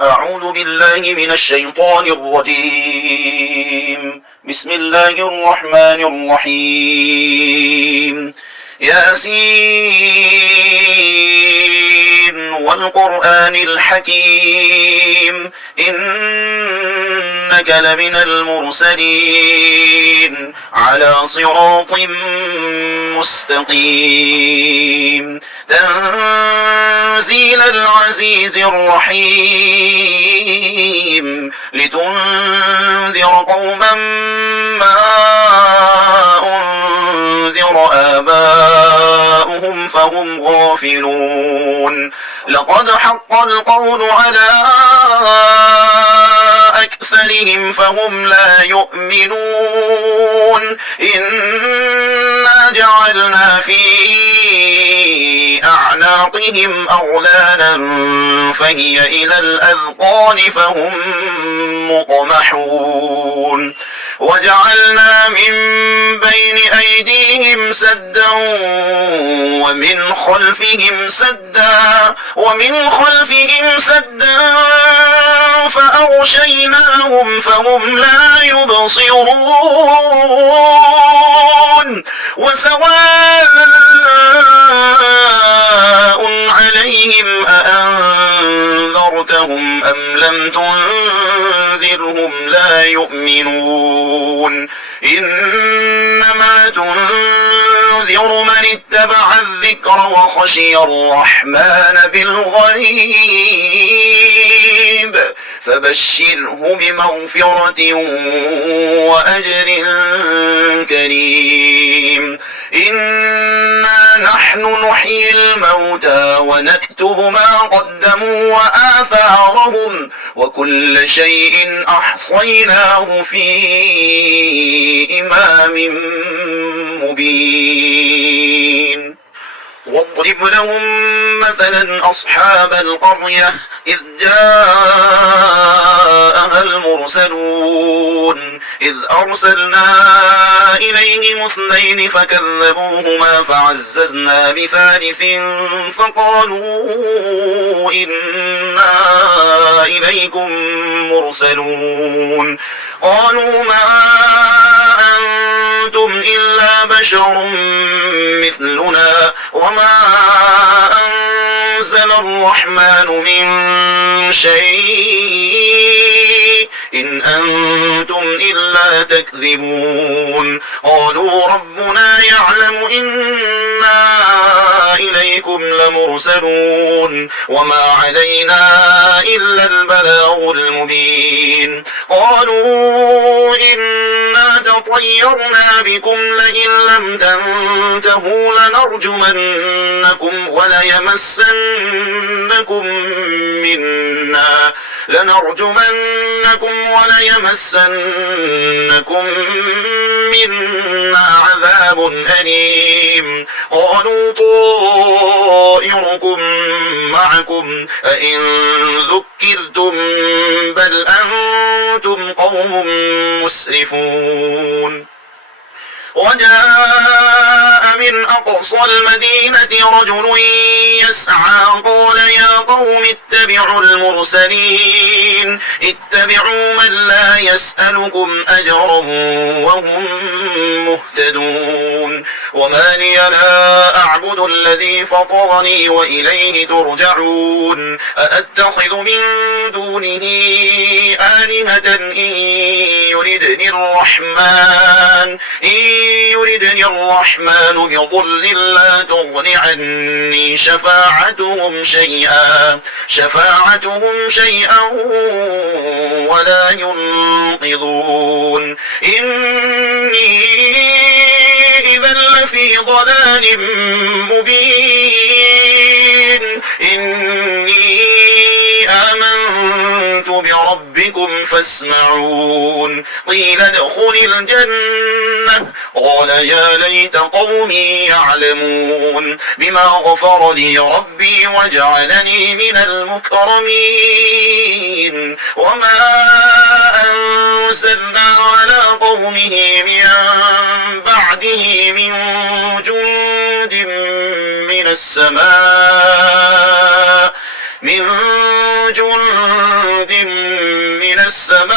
أعوذ بالله من الشيطان الرجيم. بسم الله الرحمن الرحيم. ياسين والقرآن الحكيم إنك لمن المرسلين على صراط مستقيم تنزيل العزيز الرحيم لتنذر قوما ما أنذر آباؤهم فهم غافلون لقد حق القول على أكثرهم فهم لا يؤمنون إنا جعلنا في أعناقهم أغلالا فهي إلى الأذقان فهم مقمحون وجعلنا من بين أيديهم سدا ومن خلفهم سدا فأغشيناهم فهم لا يبصرون وسواء عليهم أأنذرتهم أم لم تنذرهم لا يؤمنون إنما تنذر من اتبع الذكر وخشي الرحمن بالغيب فبشره بمغفرة وأجر كريم إنا نحن نحيي الموتى ونكتب ما قدموا وآثارهم وكل شيء أحصيناه في إمام مبين واضرب لهم مثلا أصحاب القرية إذ جاءها المرسلون إذ أرسلنا إليهم اثنين فكذبوهما فعززنا بثالث فقالوا إنا إليكم مرسلون قالوا ما أنتم إلا بشر مثلنا وما أنزل الرحمن من شيء إن أنتم إلا تكذبون قالوا ربنا يعلم إنا إليكم لمرسلون وما علينا إلا البلاغ المبين قالوا إنا تطيرنا بكم لئن لم تنتهوا لنرجمنكم وليمسنكم منا عذاب أليم قالوا طائركم معكم أئن ذكرتم بل أنتم قوم مسرفون وجاء من أقصى المدينة رجل يسعى قال يا قوم اتبعوا المرسلين اتبعوا من لا يسألكم أجرا وهم مهتدون وما لي لا أعبد الذي فطرني وإليه ترجعون أأتخذ من دونه آلهة إن يردني الرحمن بضل لا تغن عني شفاعتهم شيئا ولا ينقذون إني إذا لفي ضلال مبين إني آمنت بربكم فاسمعون قيل ادخل الجنة قال يا ليت قومي يعلمون بما غفر لي ربي وجعلني من المكرمين وما أنزلنا على قومه من بعده من جند من السماء جند من السماء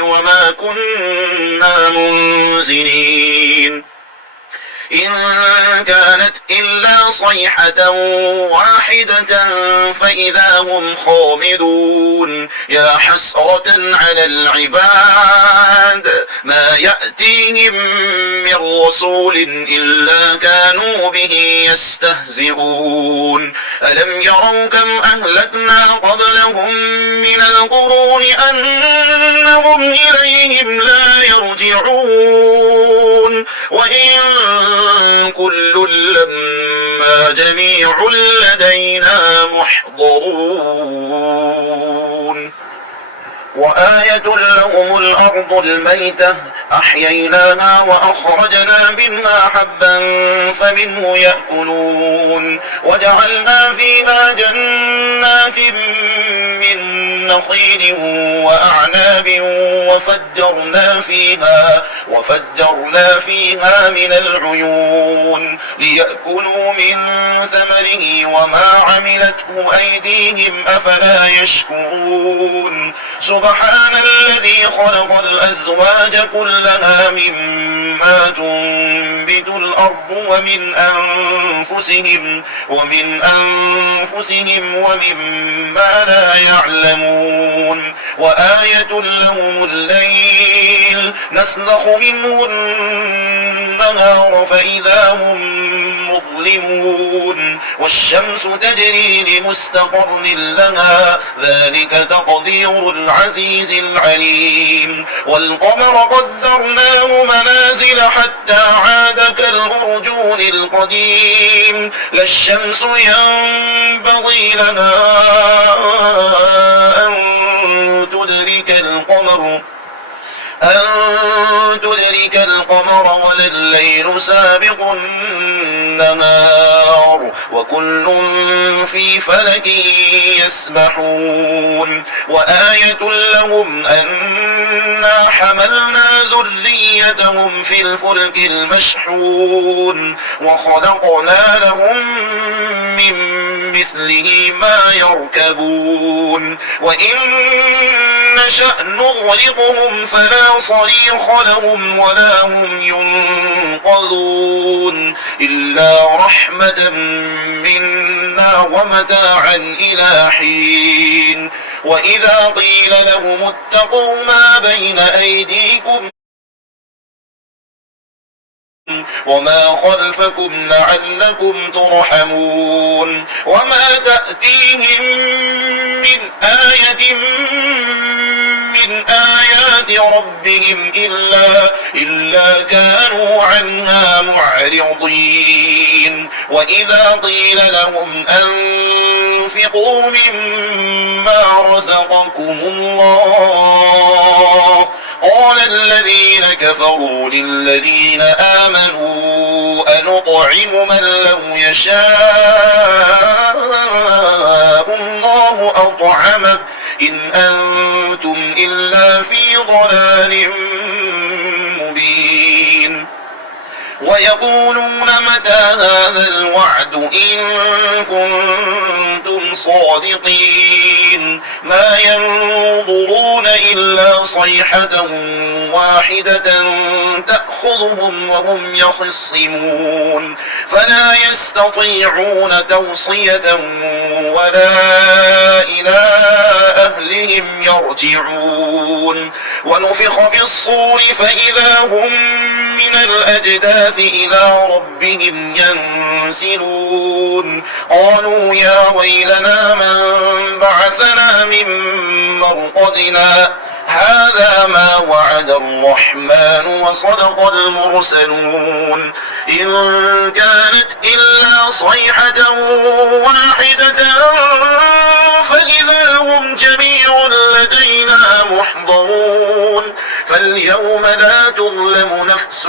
وما كنا منزلين إن كانت إلا صيحة واحدة فإذا هم خامدون يا حسرة على العباد ما يأتيهم من رسول إلا كانوا به يستهزئون ألم يروا كم أهلكنا قبلهم من القرون أنهم إليهم لا يرجعون وإن كل لما جميع لدينا محضرون وآية لهم الأرض الميتة أحييناها وأخرجنا منها حبا فمنه يأكلون وجعلنا فيها جنات من نخيل وأعناب وفجرنا فيها من العيون ليأكلوا من ثمره وما عملته أيديهم أفلا يشكرون سبحان الذي خلق الأزواج كلها مما تنبت الأرض ومن أنفسهم ومما لا يعلمون وآية لهم الليل نسلخ منه النهار فإذا هم مظلمون والشمس تجري لمستقر لها ذلك تقدير العزيز العليم والقمر قدرناه منازل حتى عاد كالأرجون القديم لا الشمس ينبغي لها أن تدرك القمر ولا الليل سابق النهار وكل في فلك يسبحون وآية لهم أنا حملنا ذريتهم في الفلك المشحون وخلقنا لهم من مثله ما يركبون وإن نشأ نغرقهم فلا صريخ لهم ولا هم ينقذون إلا رحمة منا ومتاعا إلى حين وإذا قيل لهم اتقوا ما بين أيديكم وما خلفكم لعلكم ترحمون وما تأتيهم من آية من آيات ربهم إلا كانوا عنها معرضين وإذا قيل لهم أنفقوا مما رزقكم الله قال الذين كفروا للذين آمنوا أنطعم من لو يشاء الله أطعمه إن أنتم إلا في ضلال مبين ويقولون متى هذا الوعد إن كنتم صادقين ما ينظرون إلا صيحة واحدة تأخذهم وهم يخصمون فلا يستطيعون توصية ولا إلى أهلهم يرجعون ونفخ في الصور فإذا هم من الأجداث إلى ربهم ينسلون قالوا يا ويلنا من بعثنا من مرقدنا هذا ما وعد الرحمن وصدق المرسلون إن كانت إلا صيحة واحدة فإذا هم جميع لدينا محضرون فاليوم لا تظلم نفس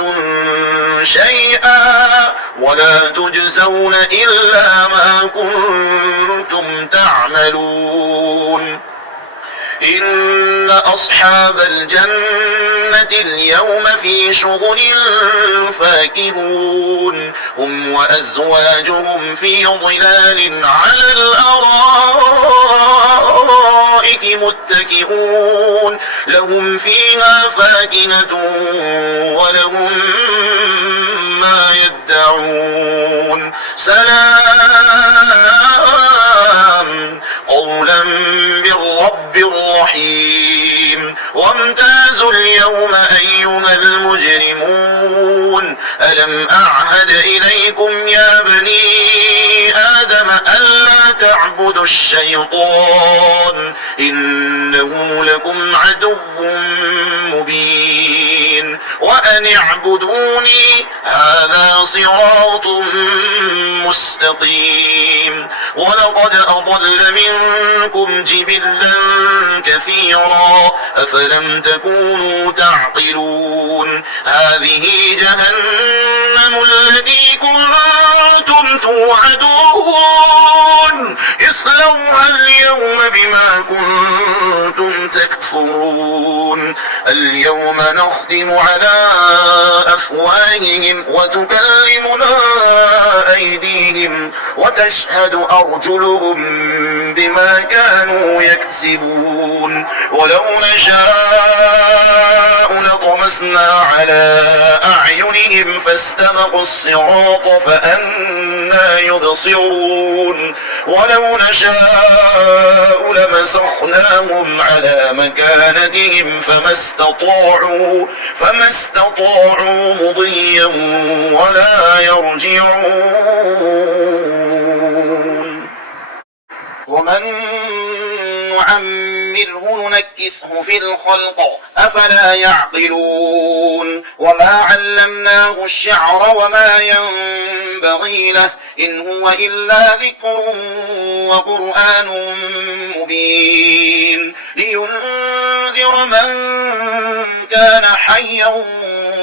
شيئا ولا تجزون إلا ما كنتم تعملون إن أصحاب الجنة اليوم في شغل فاكهون هم وأزواجهم في ظلال على الأرائك متكئون لهم فيها فاكهة ولهم ما يدعون سلام قولا من رب رحيم وامتازوا اليوم أيها المجرمون ألم أعهد إليكم يا بني آدم ألا تعبدوا الشيطان إنه لكم عدو مبين وأن اعبدوني هذا صراط مستقيم ولقد أضل منكم جبلا كثيرا أفلم تكونوا تعقلون هذه جهنم التي كنتم توعدون اصلوها اليوم بما كنتم تكفرون اليوم نختم على أفواههم وتكلمنا أيديهم وتشهد أرجلهم بما كانوا يكسبون ولو نشاء لطمسنا على أعينهم فاستبقوا الصراط فأنى يبصرون ولو نشاء لمسخناهم على مكانتهم فما استطاعوا مضيا ولا يرجعون ومن نعمره ننكسه في الخلق أفلا يعقلون وما علمناه الشعر وما ينبغي له إن هو إلا ذكر وقرآن مبين لينذر من كان حيا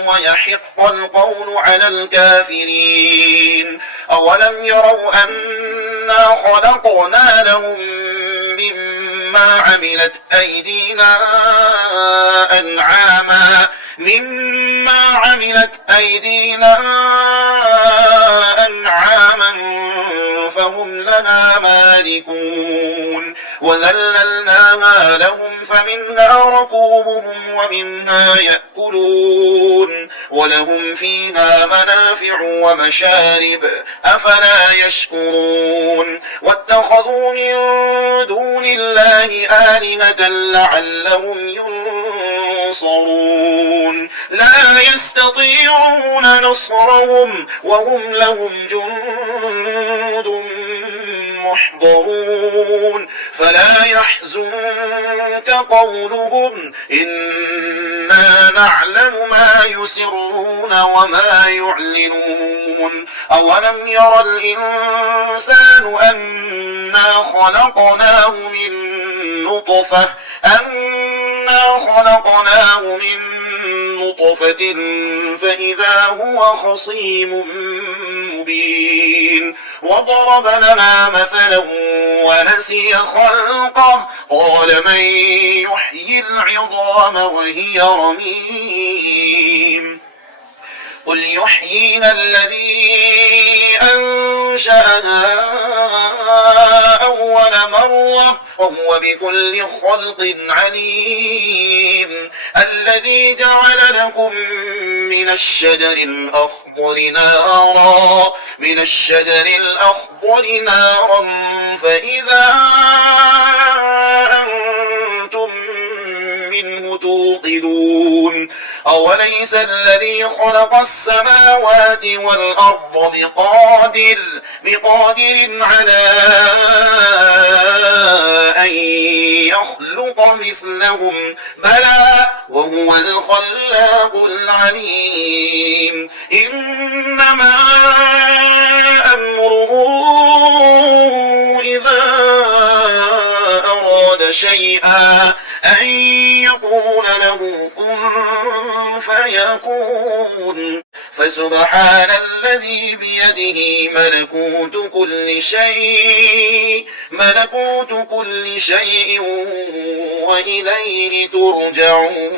ويحق القول على الكافرين أولم يروا أنا خلقنا لهم مما عملت أيدينا أنعاما فهم لها مالكون وذللناها لهم فمنها ركوبهم ومنها يأكلون ولهم فيها منافع ومشارب أفلا يشكرون واتخذوا من دون الله آلهة لعلهم ينصرون لا يستطيعون نصرهم وهم لهم جند محضرون فلا يحزنك قولهم إنا نعلم ما يسرون وما يعلنون أولم ير الإنسان أنا خلقناه من نطفة فإذا هو خصيم مبين وضرب لنا مثلا ونسي خلقه قال من يحيي العظام وهي رميم قل يحييها الذي أنشأها أول مرة وهو بكل خلق عليم الذي جعل لكم من الشجر الأخضر نارا فإذا أنتم منه توقدون أوليس الذي خلق السماوات والأرض بقادر على أن يخلق مثلهم بلى وهو الخلاق العليم إنما أمره إذا أراد شيئا أن يقول له كن فيكون فسبحان الذي بيده ملكوت كل شيء وإليه ترجعون